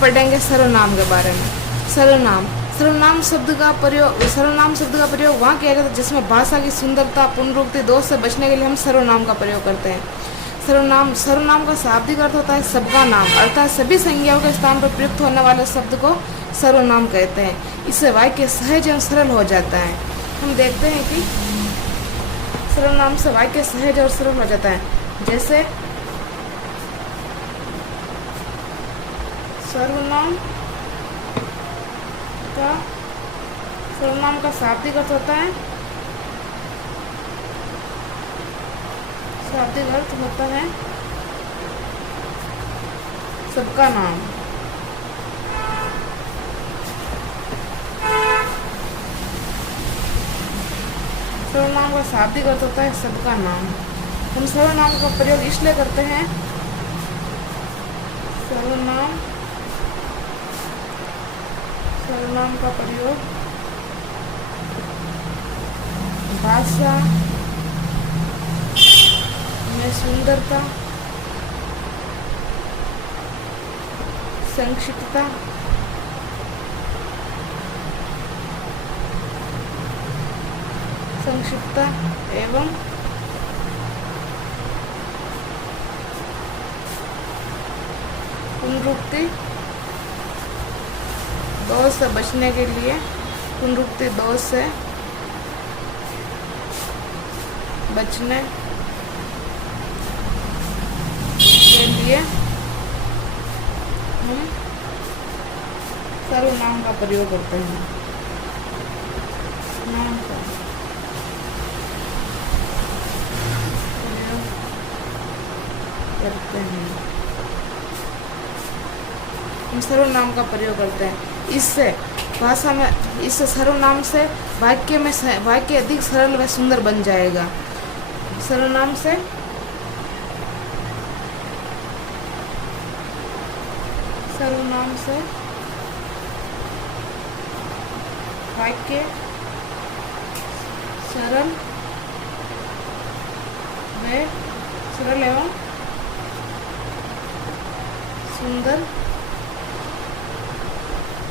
पढ़ेंगे सर्वनाम के बारे में। सर्वनाम सर्वनाम शब्द का प्रयोग वहाँ किया जाता है जिसमें भाषा की सुंदरता, पुनरुक्ति, दोष से बचने के लिए हम सर्वनाम का प्रयोग करते हैं। सर्वनाम का शाब्दिक अर्थ होता है सबका नाम, अर्थात सभी संज्ञाओं के स्थान पर प्रयुक्त होने वाले शब्द को सर्वनाम कहते हैं। इससे वाक्य सहज एवं सरल हो जाता है। हम देखते हैं कि सर्वनाम से वाक्य सहज और सरल हो जाता है। जैसे सर्वनाम का शाब्दिक अर्थ होता है सबका नाम। सर्वनाम का शाब्दिक अर्थ होता है सबका नाम। हम सर्वनाम का प्रयोग इसलिए करते हैं, सर्वनाम का प्रयोग भाषा में सुंदरता, संक्षिप्तता, एवं पुनरुक्ति दोष से बचने के लिए हम सर्वनाम का प्रयोग करते हैं। नाम का प्रयोग करते हैं, हम सर्वनाम का प्रयोग करते हैं। इससे सर्वनाम से वाक्य अधिक सरल व सुंदर बन जाएगा। सर्वनाम से वाक्य सरल एवं सुंदर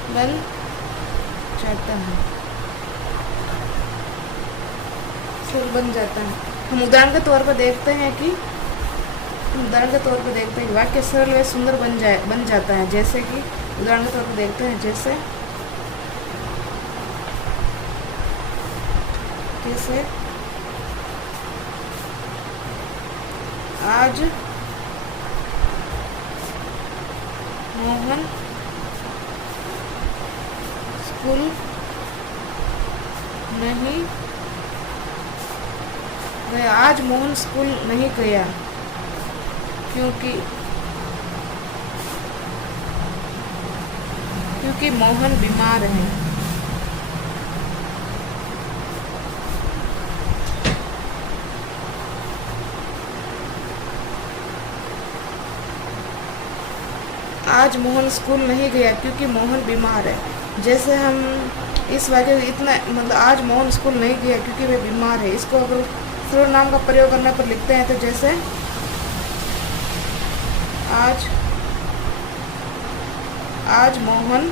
बन जाता है। हम उदाहरण के तौर पर देखते हैं कि वाक्य सरल व सुंदर बन जाता है। जैसे कि उदाहरण के तौर पर देखते हैं, जैसे आज मोहन स्कूल नहीं गया। आज मोहन स्कूल नहीं गया क्योंकि मोहन बीमार है। आज मोहन स्कूल नहीं गया क्योंकि मोहन बीमार है। जैसे हम इस वाक्य इतना आज मोहन स्कूल नहीं गया क्योंकि वह बीमार है, इसको अगर सर्वनाम का प्रयोग करने पर लिखते हैं तो जैसे आज मोहन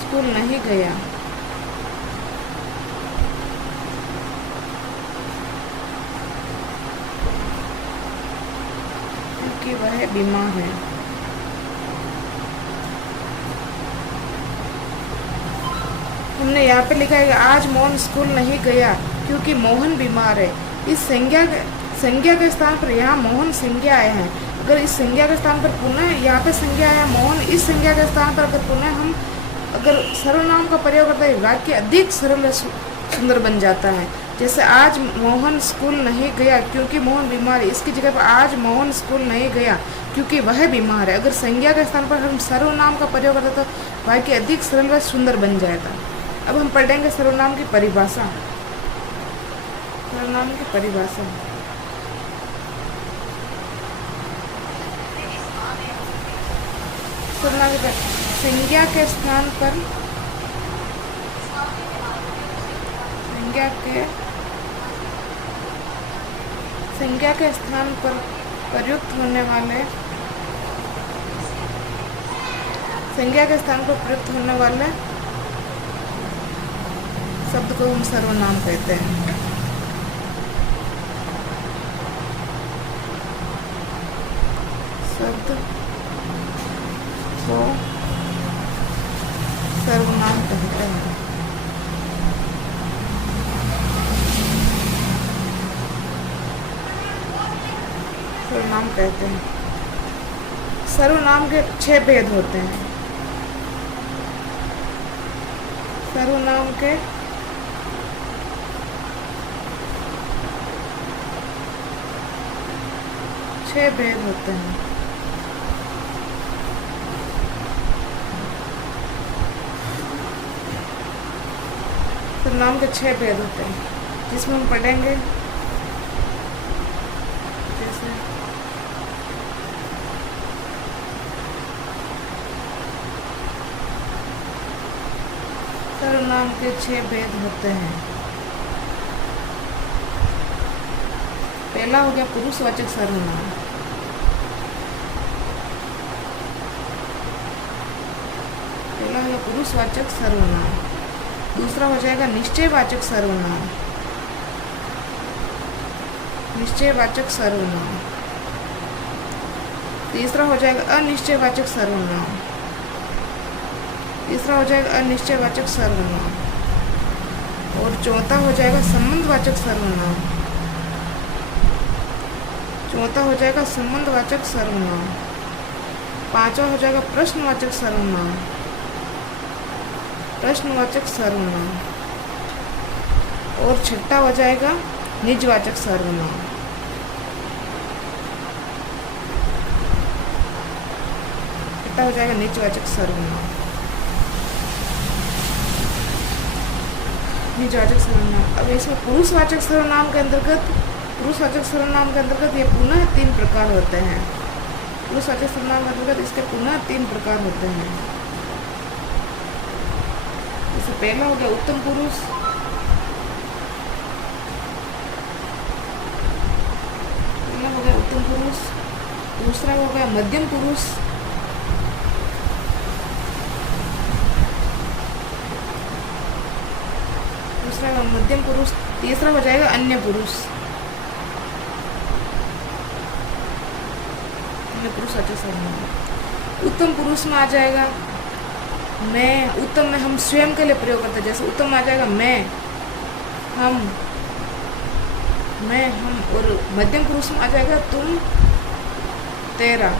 स्कूल नहीं गया क्योंकि वह बीमार है। हमने यहाँ पे लिखा है कि आज मोहन स्कूल नहीं गया क्योंकि मोहन बीमार है। इस संज्ञा के स्थान पर यहाँ मोहन संज्ञा आया है। अगर इस संज्ञा के स्थान पर पुनः यहाँ पे संज्ञा आया मोहन, इस संज्ञा के स्थान पर अगर पुनः हम सर्वनाम का प्रयोग करते हैं, वाक्य अधिक सरल और सुंदर बन जाता है। जैसे आज मोहन स्कूल नहीं गया क्योंकि मोहन बीमार है, इसकी जगह पर आज मोहन स्कूल नहीं गया क्योंकि वह बीमार है। अगर संज्ञा के स्थान पर हम सर्वनाम का प्रयोग करते तो वाक्य अधिक सरल व सुंदर बन जाएगा। अब हम पढ़ेंगे सर्वनाम की परिभाषा। सर्वनाम की परिभाषा सर्वनाम की संज्ञा के स्थान पर संज्ञा के स्थान पर प्रयुक्त होने वाले शब्द को हम सर्वनाम कहते हैं। शब्द को सर्वनाम कहते हैं। सर्वनाम कहते हैं। सर्वनाम के 6 भेद होते हैं। सर्वनाम के 6 भेद होते हैं। सर्वनाम के 6 भेद होते हैं, जिसमें हम पढ़ेंगे जैसे सर्वनाम के 6 भेद होते हैं। पहला हो गया पुरुषवाचक सर्वनाम। पुरुषवाचक सर्वनाम। दूसरा हो जाएगा निश्चयवाचक सर्वनाम। तीसरा हो जाएगा अनिश्चयवाचक सर्वनाम। और चौथा हो जाएगा संबंधवाचक सर्वनाम। पांचवा हो जाएगा प्रश्नवाचक सर्वनाम। और छठा हो जाएगा निजवाचक सर्वनाम। निजवाचक सर्वनाम। अब इसमें पुरुषवाचक सर्वनाम के अंतर्गत ये पुनः 3 प्रकार होते हैं। पुरुषवाचक सर्वनाम के अंतर्गत इसके पुनः 3 प्रकार होते हैं। जैसे पहला हो गया उत्तम पुरुष। दूसरा हो गया मध्यम पुरुष। तीसरा हो जाएगा अन्य पुरुष। उत्तम पुरुष में आ जाएगा मैं। उत्तम में हम स्वयं के लिए प्रयोग करते हैं। जैसे उत्तम में आ जाएगा मैं, हम। और मध्यम पुरुष में आ जाएगा तुम, तेरा।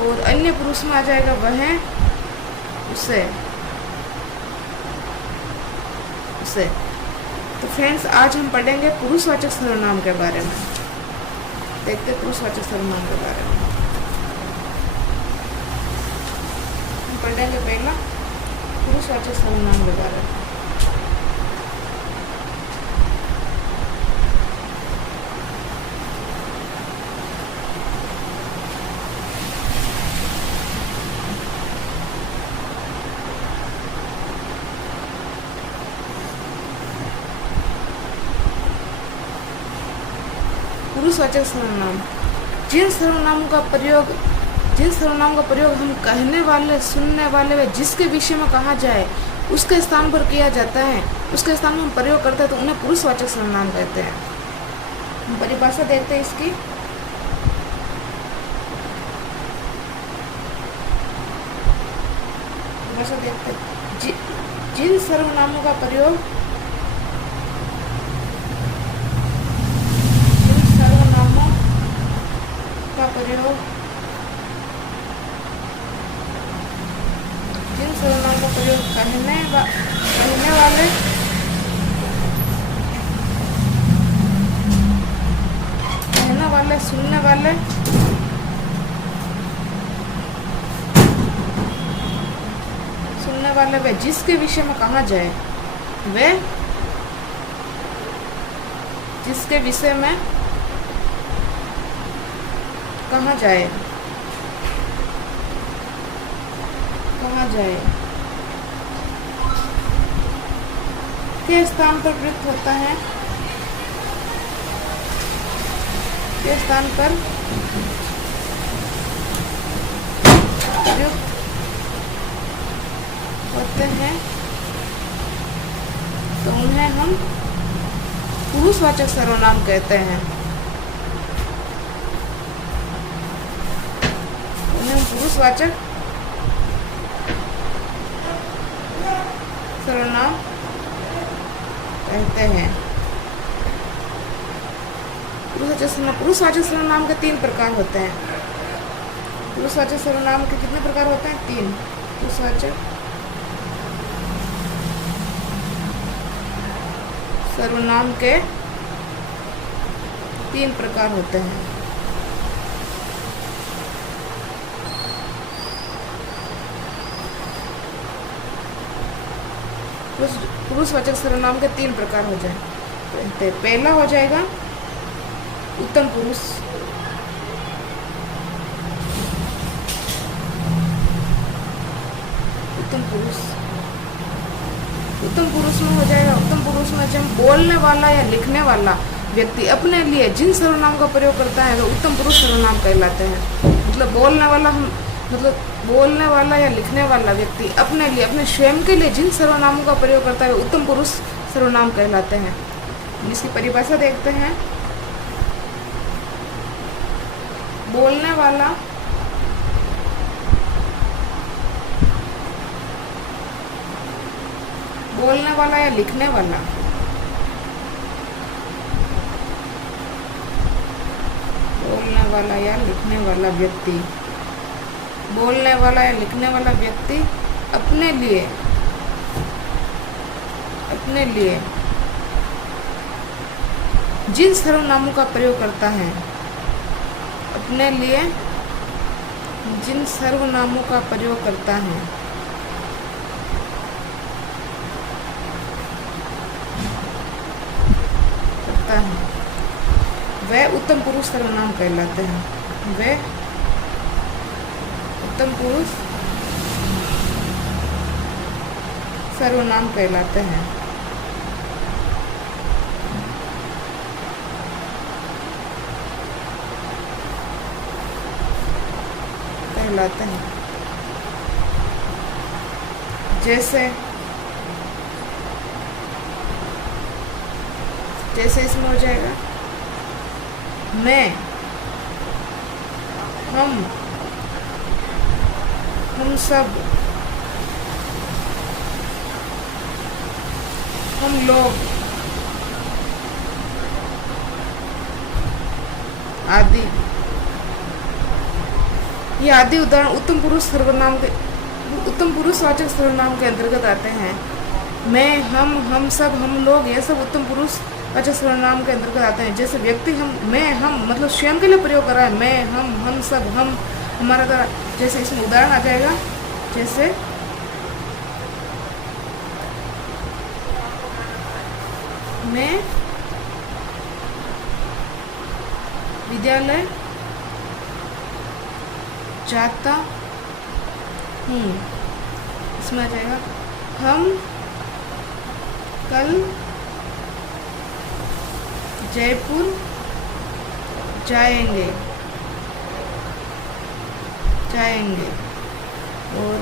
और अन्य पुरुष में आ जाएगा वह, उसे। तो फ्रेंड्स, आज हम पढ़ेंगे पुरुषवाचक सर्वनाम के बारे में। देखते पुरुषवाचक सर्वनाम के बारे में। हम पढ़ेंगे पहला पुरुषवाचक सर्वनाम के बारे में। पुरुषवाचक सर्वनाम जिन सर्वनामों का प्रयोग हम कहने वाले, सुनने वाले व जिसके विषय में कहा जाए उसके स्थान पर किया जाता है, उसके स्थान में हम प्रयोग करते हैं, तो उन्हें पुरुषवाचक सर्वनाम कहते हैं। हम परिभाषा देखते हैं इसकी। जिन सर्वनामों का प्रयोग कहने वाले, सुनने वाले वे जिसके विषय में कहा जाए, जिसके विषय में कहा जाए कहा जाए के स्थान पर प्रयुक्त होता है, के स्थान पर प्रयुक्त होते हैं तो उन्हें हम पुरुषवाचक सर्वनाम कहते हैं। उन्हें हम पुरुषवाचक सर्वनाम कहते हैं। पुरुषवाचक सर्वनाम के 3 प्रकार होते हैं। पुरुषवाचक सर्वनाम के कितने प्रकार होते हैं? 3। पुरुषवाचक सर्वनाम के 3 प्रकार होते हैं। पुरुषवाचक सर्वनाम के 3 प्रकार हो जाए। पहला हो जाएगा उत्तम पुरुष। उत्तम पुरुष में हो जाएगा। उत्तम पुरुष में जब बोलने वाला या लिखने वाला व्यक्ति अपने लिए जिन सर्वनाम का प्रयोग करता है वो उत्तम पुरुष सर्वनाम कहलाते हैं। मतलब बोलने वाला या लिखने वाला व्यक्ति अपने लिए, अपने स्वयं के लिए जिन सर्वनामों का प्रयोग करता है वो उत्तम पुरुष सर्वनाम कहलाते हैं। इसकी परिभाषा देखते हैं। बोलने वाला या लिखने वाला व्यक्ति अपने लिए जिन सर्वनामों का प्रयोग करता है, वह उत्तम पुरुष सर्वनाम कहलाते हैं। वे उत्तम पुरुष सर्वनाम कहलाते हैं। जैसे इसमें हो जाएगा मैं, हम सब, हम लोग आदि। ये आदि उदाहरण उत्तम पुरुषवाचक सर्वनाम के अंतर्गत आते हैं। मैं, हम सब, हम लोग, ये सब उत्तम पुरुषवाचक सर्वनाम के अंतर्गत आते हैं। जैसे व्यक्ति हम मतलब स्वयं के लिए प्रयोग कर रहा है। मैं, हम सब, हम, हमारा का, जैसे इसमें उदाहरण आ जाएगा। जैसे मैं विद्यालय जाता हूँ। इसमें आ जाएगा हम कल जयपुर जाएंगे। और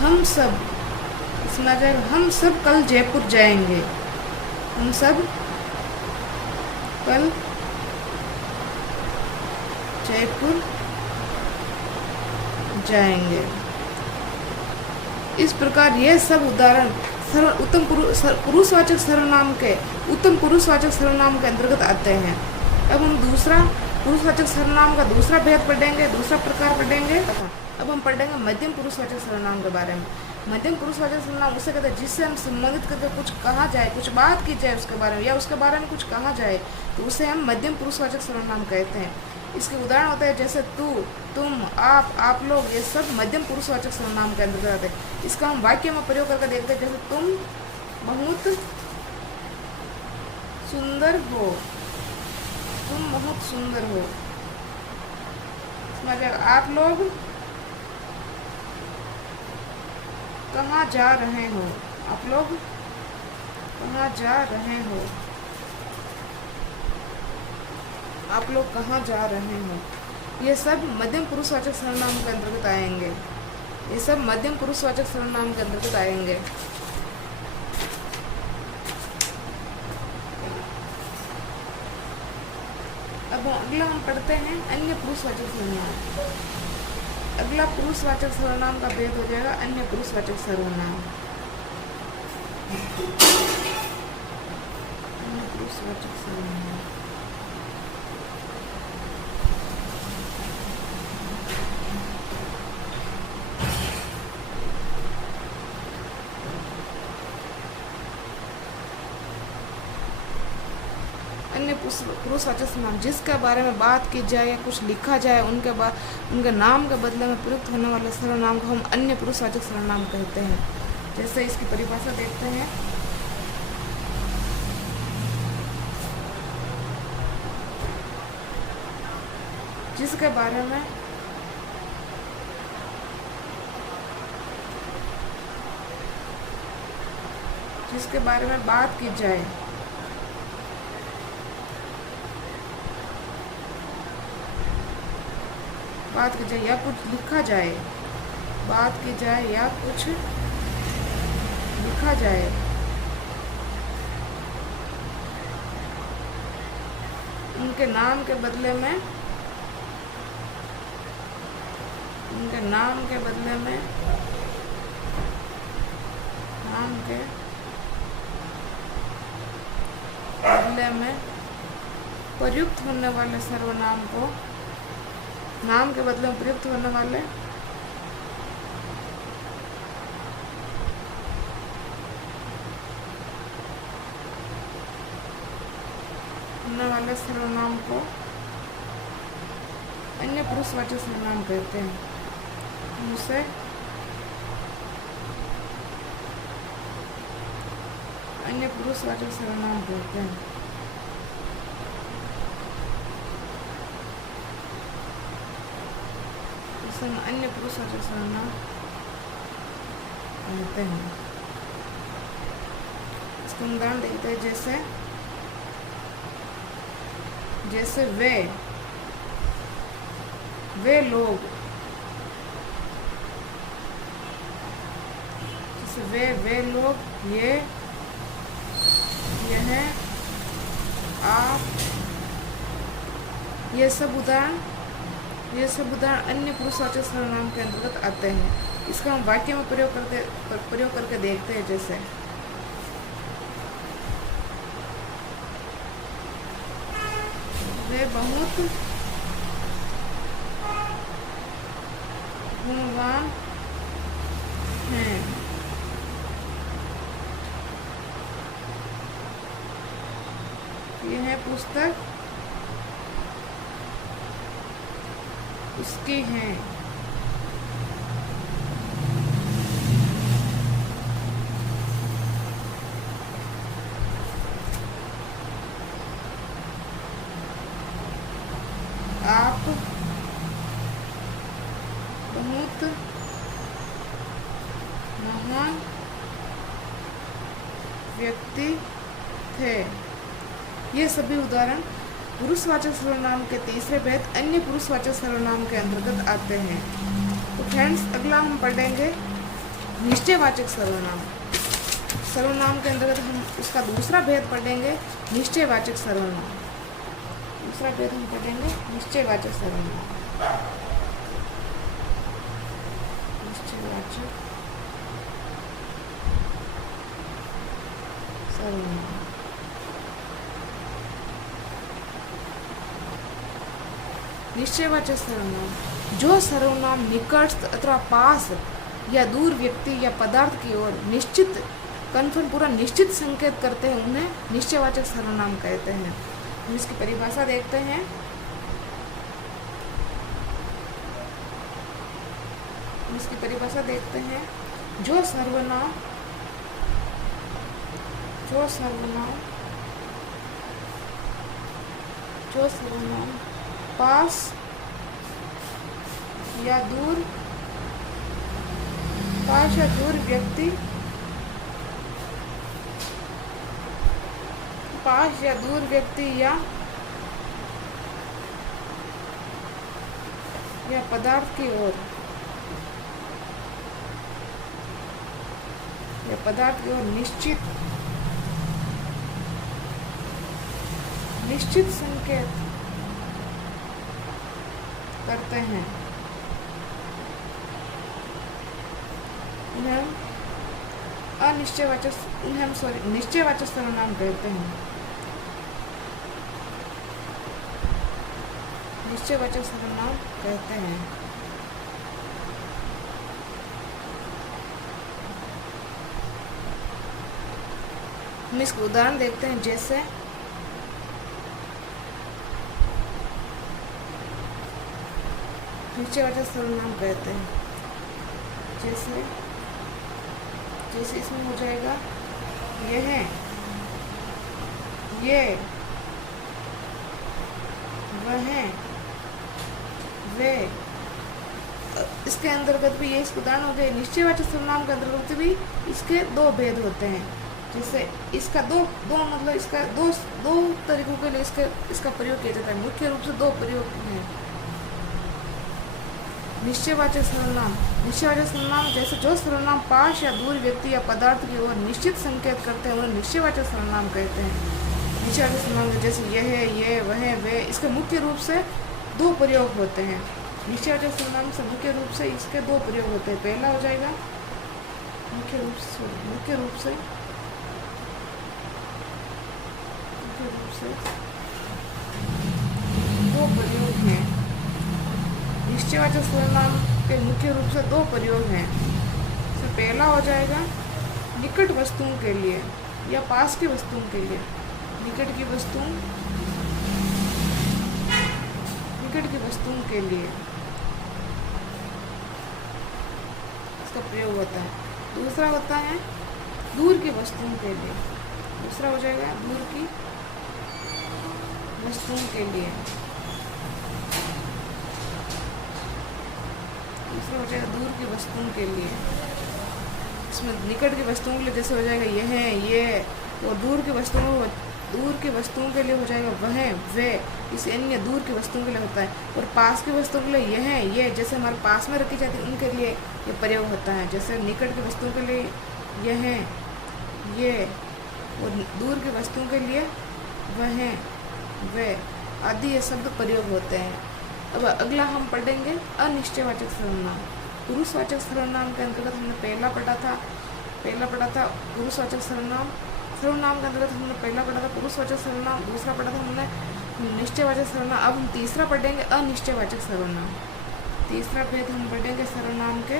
हम सब, इसमें आ जाएगा हम सब कल जयपुर जाएंगे। हम सब कल जयपुर जाएंगे। इस प्रकार यह सब उदाहरण उत्तम पुरुषवाचक सर्वनाम के के अंतर्गत आते हैं। अब हम दूसरा पुरुषवाचक सर्वनाम का दूसरा भेद पढ़ेंगे, दूसरा प्रकार पढ़ेंगे। अब हम पढ़ेंगे मध्यम पुरुषवाचक सर्वनाम के बारे में। मध्यम पुरुषवाचक सर्वनाम उसे कहते हैं जिससे हम संबंधित करके कुछ कहा जाए, कुछ बात की जाए उसके बारे में, या उसके बारे में कुछ कहा जाए तो उसे हम मध्यम पुरुषवाचक सर्वनाम कहते हैं। इसके उदाहरण होते हैं जैसे तू, तुम, आप लोग, ये सब मध्यम पुरुषवाचक सर्वनाम के अंतर्गत आते हैं। इसका हम वाक्य में प्रयोग करके देखते हैं। जैसे तुम बहुत सुंदर हो, तुम बहुत सुंदर हो। आप लोग कहाँ जा रहे हो? आप लोग कहाँ जा रहे हो? आप लोग कहाँ जा रहे हो? ये सब मध्यम पुरुषवाचक सर्वनाम के अंतर्गत आएंगे। ये सब मध्यम पुरुषवाचक सर्वनाम के अंतर्गत आएंगे। अब अगला हम पढ़ते हैं अन्य पुरुषवाचक सर्वनाम। अगला पुरुषवाचक सर्वनाम का भेद हो जाएगा अन्य पुरुषवाचक सर्वनाम। अन्य पुरुषवाचक सर्वनाम अन्य पुरुषवाचक सर्वनाम जिसके बारे में बात की जाए या कुछ लिखा जाए उनके नाम के बदले में प्रयुक्त होने वाले सर्वनाम को हम अन्य पुरुषवाचक सर्वनाम कहते हैं। जैसे इसकी परिभाषा देखते हैं। जिसके बारे में बात की जाए या कुछ लिखा जाए, बात की जाए या कुछ लिखा जाए, उनके नाम के बदले में प्रयुक्त होने वाले सर्वनाम को नाम के बदले में प्रयुक्त होने वाले सर्वनाम को अन्य पुरुषवाचक सर्वनाम कहते हैं। उसे अन्य पुरुषवाचक सर्वनाम कहते हैं। अन्य पुरुषवाचक सर्वनाम कहते हैं। इसका उदाहरण देखते हैं। जैसे वे लोग, जैसे वे लोग, यह, आप, ये सब उदाहरण अन्य पुरुषवाचक सर्वनाम के अंतर्गत आते हैं। इसका हम वाक्य में प्रयोग करके देखते हैं। जैसे वे बहुत गुणवान हैं। यह पुस्तक उसकी है। आप बहुत महान व्यक्ति थे। ये सभी उदाहरण पुरुषवाचक सर्वनाम के तीसरे भेद अन्य पुरुषवाचक सर्वनाम के अंतर्गत आते हैं। तो फ्रेंड्स, अगला हम पढ़ेंगे निश्चयवाचक सर्वनाम। सर्वनाम के अंतर्गत हम उसका दूसरा भेद पढ़ेंगे, निश्चयवाचक सर्वनाम। दूसरा भेद हम पढ़ेंगे निश्चयवाचक सर्वनाम। निश्चयवाचक सर्वनाम। निश्चयवाचक सर्वनाम जो सर्वनाम निकट अथवा पास या दूर व्यक्ति या पदार्थ की ओर निश्चित पूरा निश्चित संकेत करते हैं, उन्हें निश्चयवाचक सर्वनाम कहते हैं। हम इसकी परिभाषा देखते हैं। जो सर्वनाम पास या दूर पास या दूर व्यक्ति, पास या दूर व्यक्ति या पदार्थ की ओर, या पदार्थ की ओर निश्चित संकेत करते हैं, उन्हें हम निश्चयवाचक सर्वनाम कहते हैं। निश्चयवाचक सर्वनाम कहते हैं। हम इसको उदाहरण देखते हैं, जैसे निश्चयवाचक सर्वनाम कहते हैं, जैसे इसमें हो जाएगा यह, ये, वह, वे। इसके अंतर्गत भी ये इसके उदाहरण हो गए। निश्चयवाचक सर्वनाम के अंतर्गत भी इसके दो भेद होते हैं। जैसे इसका दो मतलब इसका दो तरीकों के लिए इसका प्रयोग किया जाता है। मुख्य रूप से दो प्रयोग हैं। निश्चयवाचक सर्वनाम जैसे जो सर्वनाम पास या दूर व्यक्ति या पदार्थ की ओर निश्चित संकेत करते हैं उन्हें निश्चयवाचक सर्वनाम कहते हैं। निश्चयवाचक सर्वनाम जैसे यह, ये, वह, वे, इसके मुख्य रूप से दो प्रयोग होते हैं। निश्चयवाचक सर्वनाम से मुख्य रूप से इसके दो प्रयोग होते हैं। पहला हो जाएगा मुख्य रूप से दो प्रयोग हैं। निश्चयवाचक सर्वनाम के मुख्य रूप से दो प्रयोग हैं। तो पहला हो जाएगा निकट वस्तुओं के लिए या पास की वस्तुओं के लिए। निकट की वस्तुओं के लिए इसका प्रयोग होता है। दूसरा होता है दूर की वस्तुओं के लिए। दूसरा हो जाएगा दूर की वस्तुओं के लिए। दूसरा हो जाएगा दूर की वस्तुओं के लिए। इसमें निकट की वस्तुओं के लिए जैसे हो जाएगा यह, ये, और दूर की वस्तुओं के लिए हो जाएगा वह, वे। इस अन्य दूर की वस्तुओं के लिए होता है। और पास की वस्तुओं के लिए यह, ये, जैसे हमारे पास में रखी जाती है उनके लिए ये प्रयोग होता है। जैसे निकट की वस्तुओं के लिए यह, ये, और दूर की वस्तुओं के लिए वह, वे आदि ये शब्द प्रयोग होते हैं। अब अगला हम पढ़ेंगे अनिश्चयवाचक सर्वनाम। पुरुषवाचक सर्वनाम के अंतर्गत हमने पहला पढ़ा था पुरुषवाचक सर्वनाम के अंतर्गत हमने पहला पढ़ा था पुरुषवाचक सर्वनाम। दूसरा पढ़ा था हमने निश्चयवाचक सर्वनाम। अब हम तीसरा पढ़ेंगे अनिश्चयवाचक सर्वनाम। तीसरा भेद हम पढ़ेंगे सर्वनाम के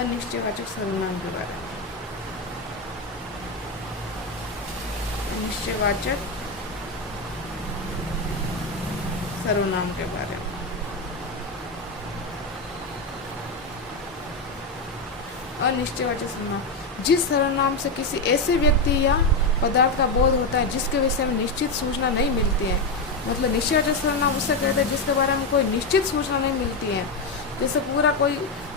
अनिश्चयवाचक सर्वनाम के बारे में। अनिश्चयवाचक सर्वनाम के बारे में। अनिश्चयवाचक सर्वनाम जिस सर्वनाम से किसी ऐसे व्यक्ति या पदार्थ का बोध होता है जिसके विषय में निश्चित सूचना नहीं मिलती है। मतलब निश्चयवाचक सर्वनाम उससे कहते हैं जिसके बारे में कोई निश्चित सूचना नहीं मिलती है। जैसे पूरा कोई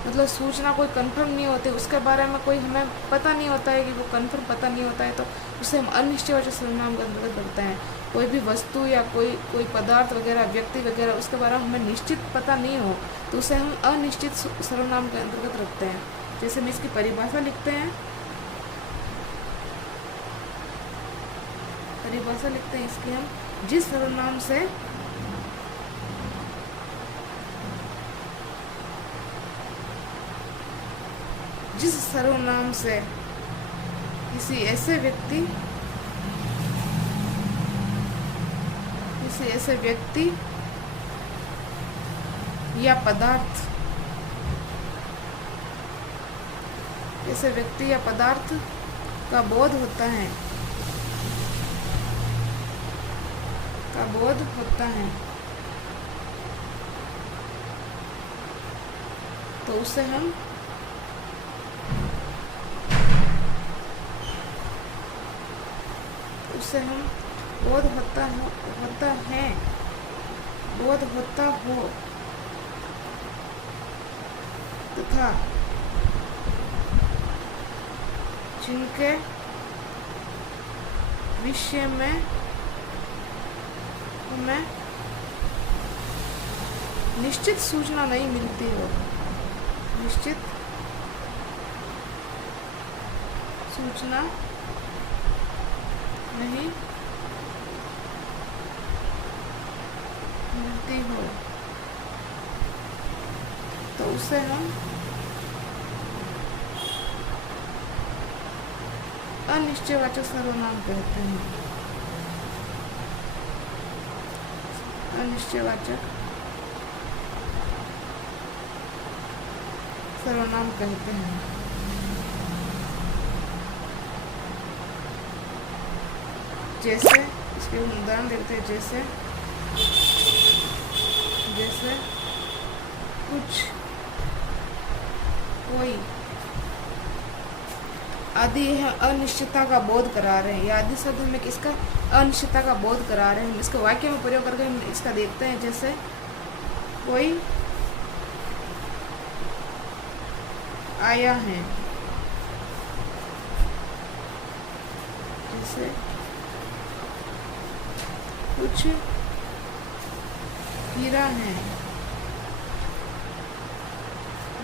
मतलब सूचना कोई कंफर्म नहीं होती, उसके बारे में कोई हमें पता नहीं होता है कि वो कंफर्म पता नहीं होता है, तो उसे हम अनिश्चयवाचक सर्वनाम के अंतर्गत करते हैं। कोई भी वस्तु या कोई पदार्थ वगैरह, व्यक्ति वगैरह, उसके बारे में हमें निश्चित पता नहीं हो तो उसे हम अनिश्चित सर्वनाम के अंतर्गत रखते हैं। जैसे हम इसकी परिभाषा लिखते हैं। इसकी हम जिस सर्वनाम से किसी ऐसे व्यक्ति या पदार्थ का बोध होता है तो उसे हम बोध होता हो तथा जिनके विषय में हमें निश्चित सूचना नहीं मिलती हो, निश्चित सूचना नहीं मिलती हो तो उसे हम अनिश्चयवाचक सर्वनाम कहते हैं। अनिश्चयवाचक सर्वनाम कहते हैं। जैसे इसके उदाहरण देखते हैं, जैसे कुछ, कोई आदि है अनिश्चितता का बोध करा रहे हैं। या आदि शब्द में किसका अनिश्चितता का बोध करा रहे हैं। हम इसको वाक्य में प्रयोग करके हम इसका देखते हैं। जैसे कोई आया है, जैसे कुछ गिरा है,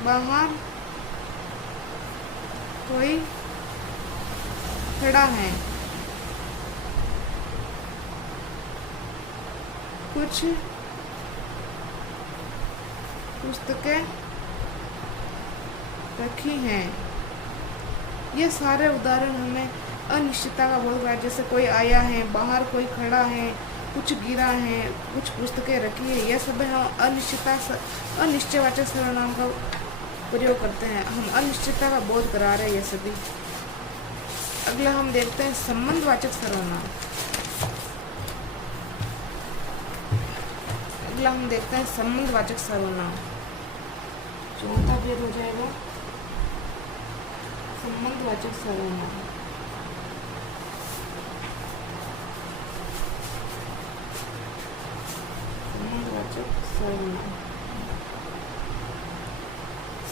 बाहर कोई खड़ा है, कुछ पुस्तकें रखी हैं। ये सारे उदाहरण हमें अनिश्चितता का बोध कराते हैं। जैसे कोई आया है, बाहर कोई खड़ा है, कुछ गिरा है, कुछ पुस्तकें रखी है। यह सब हम अनिश्चयवाचक सर्वनाम का प्रयोग करते हैं। हम अनिश्चितता का बोध करा रहे हैं ये सभी। अगला हम देखते हैं संबंधवाचक सर्वनाम। अगला हम देखते हैं संबंधवाचक सर्वनाम। चौथा भेद हो जाएगा संबंधवाचक सर्वनाम।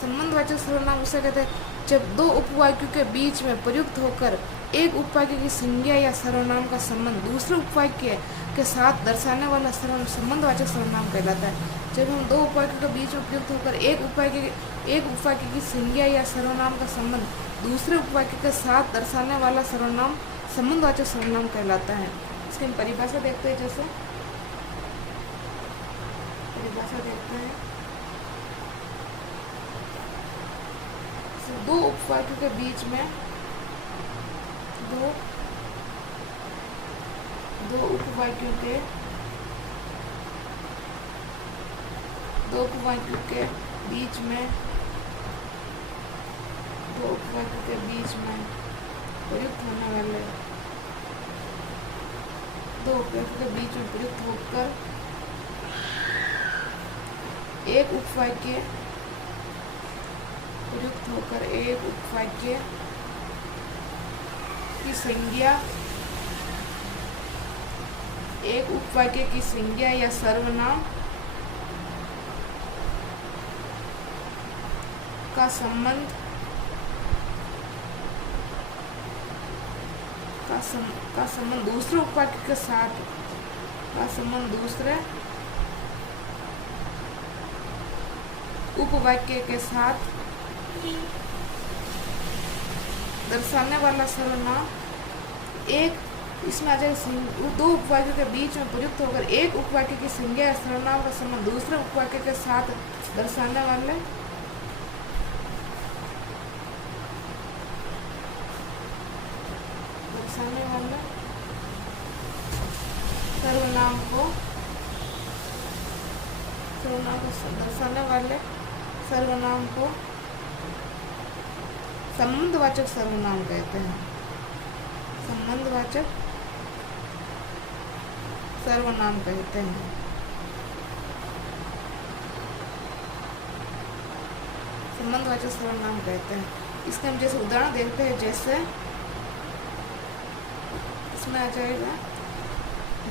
संबंधवाचक सर्वनाम उसे कहते हैं जब दो उपवाक्यों के बीच में प्रयुक्त होकर एक उपवाक्य की संज्ञा या सर्वनाम का संबंध दूसरे उपवाक्य के साथ दर्शाने वाला सर्वनाम संबंधवाचक सर्वनाम कहलाता है। जब हम दो उपवाक्यों के बीच में प्रयुक्त होकर एक उपवाक्य की संज्ञा या सर्वनाम का संबंध दूसरे उपवाक्य के साथ दर्शाने वाला सर्वनाम संबंधवाचक सर्वनाम कहलाता है। इसकी हम परिभाषा देखते हैं। जैसे परिभाषा देखते हैं, दो उपवाक्यों के बीच में दो उपवाक्यों के बीच में प्रयुक्त होने वाले दो उपवाक्यों के बीच में प्रयुक्त होकर एक उपवाक्य की संज्ञा या सर्वनाम का संबंध दूसरे उपवाक्य के साथ उपवाक्य के साथ दर्शाने वाला सर्वनाम इसमें आ जाएगा दो उपवाक्यों के बीच में प्रयुक्त होकर एक उपवाक्य की संज्ञा या सर्वनाम का संबंध दूसरे उपवाक्य के साथ दर्शाने वाले सर्वनाम को संबंधवाचक सर्वनाम कहते हैं। संबंधवाचक सर्वनाम कहते हैं। संबंधवाचक सर्वनाम कहते हैं। इसके हम जैसे उदाहरण देखते हैं, जैसे इसमें आ जाएगा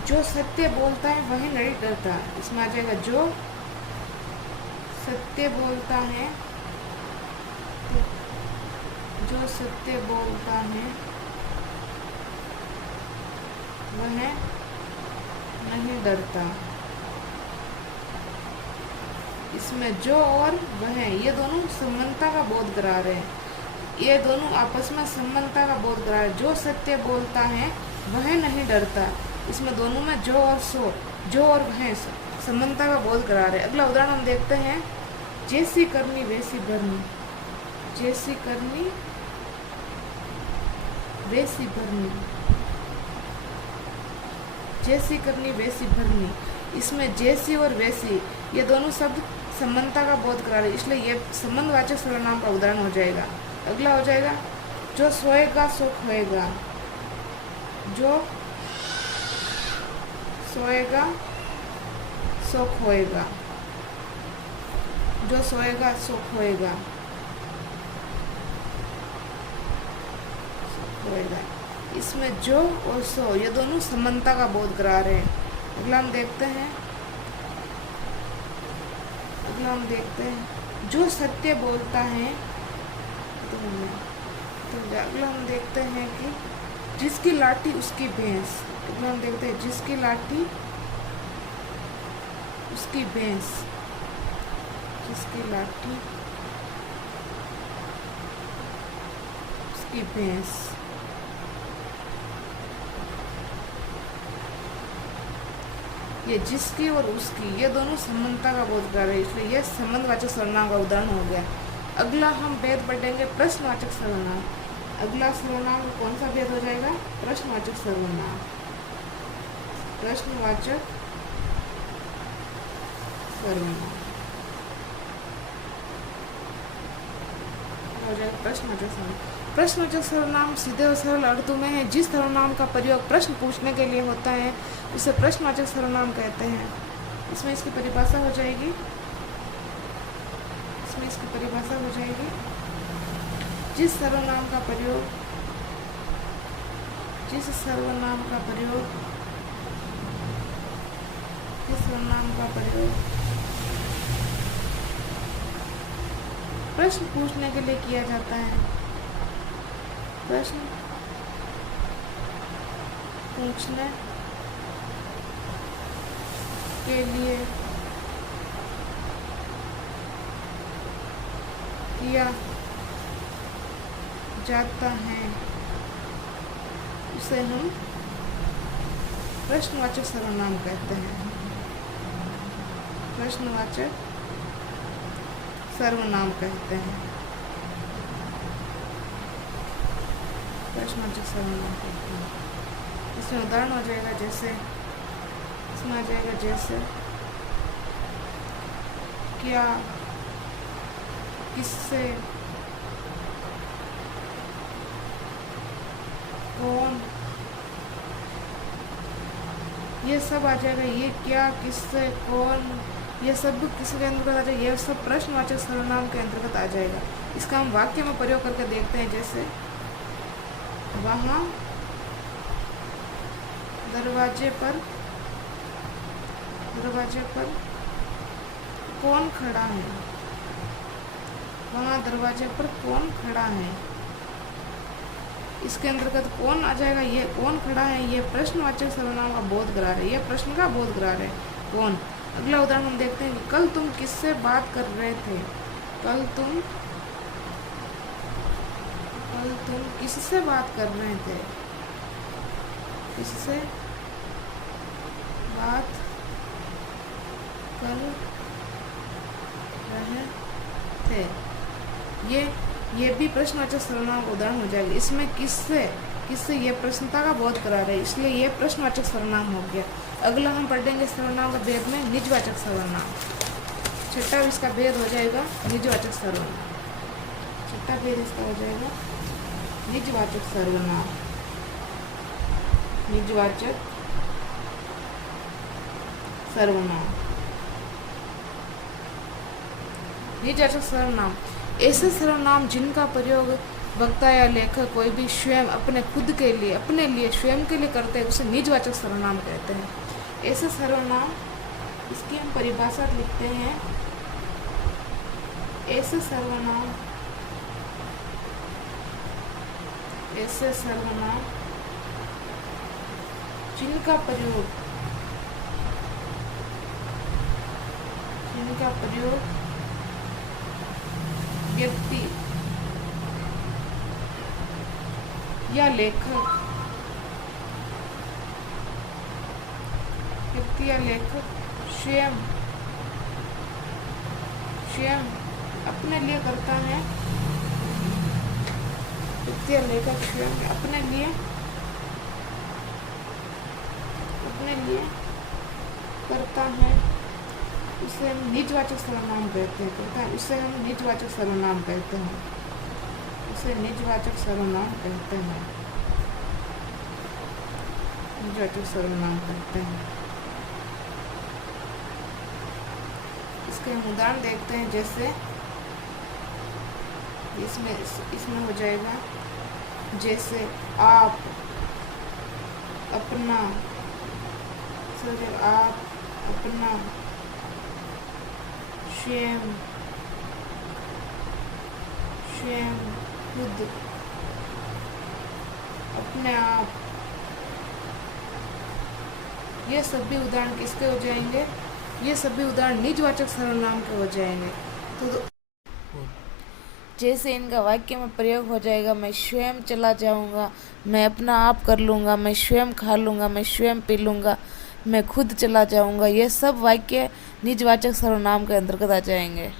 जो सत्य बोलता है वही नहीं डरता। इसमें आ जाएगा जो सत्य बोलता है जो सत्य बोलता है वह नहीं डरता। इसमें जो और वह ये दोनों समानता का बोध करा रहे हैं। ये दोनों आपस में समानता का बोध करा रहे हैं। जो सत्य बोलता है वह नहीं डरता। इसमें दोनों में जो और सो, जो और वह समानता का बोध करा रहे हैं। अगला उदाहरण हम देखते हैं। जैसी करनी वैसी भरनी। जैसी करनी वैसी भरनी। जैसी करनी वैसी भरनी। इसमें जैसी और वैसी ये दोनों शब्द समानता का बोध करा रहे, इसलिए ये संबंधवाचक सर्वनाम का उदाहरण हो जाएगा। अगला हो जाएगा जो सोएगा सो खोएगा। जो सोएगा सो खोएगा। जो सोएगा सो खोएगा। खोएगा। इसमें जो और सो ये दोनों समानता का बोध करा रहे हैं। अगला हम देखते हैं। अगला हम देखते हैं जो सत्य बोलता है तो अगला हम देखते हैं कि जिसकी लाठी उसकी भैंस। अगला हम देखते हैं जिसकी लाठी उसकी भैंस। जिसकी लाठी उसकी भैंस। ये जिसकी और उसकी ये दोनों समानता का बोध कर रहे हैं, इसलिए यह संबंधवाचक सर्वनाम का उदाहरण हो गया। अगला हम भेद पढ़ेंगे प्रश्नवाचक सर्वनाम। अगला सर्वनाम कौन सा भेद हो जाएगा? प्रश्नवाचक सर्वनाम। प्रश्नवाचक सर्वनाम हो जाएगा प्रश्नवाचक सर्वनाम। प्रश्नवाचक सर्वनाम सीधे और सरल अर्थों में है। जिस सर्वनाम का प्रयोग प्रश्न पूछने के लिए होता है उसे प्रश्नवाचक सर्वनाम कहते हैं। इसमें इसकी परिभाषा हो जाएगी। इसमें इसकी परिभाषा हो जाएगी। जिस सर्वनाम का प्रयोग जिस सर्वनाम का प्रयोग जिस सर्वनाम का प्रयोग प्रश्न पूछने के लिए किया जाता है। प्रश्न पूछने के लिए किया जाता है उसे हम प्रश्नवाचक सर्वनाम कहते हैं। प्रश्नवाचक सर्वनाम कहते हैं। प्रश्नवाचक सर्वनाम कहते हैं। इसमें उदाहरण हो जाएगा जैसे इसमें आ जाएगा जैसे क्या, किससे, कौन, ये सब आ जाएगा। ये क्या, किससे, कौन, ये सब किसके अंतर्गत आ जाएगा? ये सब प्रश्नवाचक सर्वनाम के अंतर्गत आ जाएगा। इसका हम वाक्य में प्रयोग करके देखते हैं। जैसे वहाँ दरवाजे पर कौन खड़ा है? वहाँ दरवाजे पर कौन खड़ा है? इसके अंतर्गत कौन आ जाएगा? ये कौन खड़ा है ये प्रश्नवाचक सर्वनाम का बोध करा रहे, ये प्रश्न का बोध करा रहे कौन। अगला उदाहरण हम देखते हैं कि कल तुम किससे बात कर रहे थे? कल तुम किससे बात कर रहे थे? किससे बात कर रहे थे? ये भी प्रश्नवाचक सर्वनाम का उदाहरण हो जाएगा। इसमें किससे ये प्रश्नता का बोध करा रहे, इसलिए ये प्रश्नवाचक सर्वनाम हो गया। अगला हम पढ़ेंगे सर्वनाम का भेद में निजवाचक सर्वनाम। छठा इसका भेद हो जाएगा निजवाचक सर्वनाम। छठा भेद इसका हो जाएगा निजवाचक सर्वनाम। निजवाचक सर्वनाम। निजवाचक सर्वनाम ऐसे सर्वनाम जिनका प्रयोग वक्ता या लेखक कोई भी स्वयं अपने खुद के लिए, अपने लिए, स्वयं के लिए करते हैं उसे निजवाचक सर्वनाम कहते हैं। ऐसे सर्वनाम, इसकी हम परिभाषा लिखते हैं। ऐसे सर्वनाम ऐसे सर्वनाम जिनका प्रयोग व्यक्ति या लेखक स्वयं अपने लिए करता है। व्यक्ति या लेखक स्वयं अपने लिए करता है, उसे हम निजवाचक सर्वनाम कहते हैं। उसे हम निजवाचक सर्वनाम कहते हैं। निजवाचक सर्वनाम कहते हैं। इसके हम उदाहरण देखते हैं, जैसे इसमें हो जाएगा, जैसे आप, अपना, स्वयं, खुद, अपने आप। ये सभी उदाहरण किसके हो जाएंगे? ये सभी उदाहरण निजवाचक सर्वनाम के हो जाएंगे। तो जैसे इनका वाक्य में प्रयोग हो जाएगा, मैं स्वयं चला जाऊंगा, मैं अपना आप कर लूँगा, मैं स्वयं खा लूँगा, मैं स्वयं पी लूँगा, मैं खुद चला जाऊंगा। ये सब वाक्य निजवाचक सर्वनाम के अंतर्गत आ जाएंगे।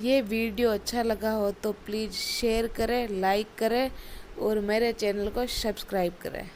ये वीडियो अच्छा लगा हो तो प्लीज़ शेयर करें, लाइक करें और मेरे चैनल को सब्सक्राइब करें।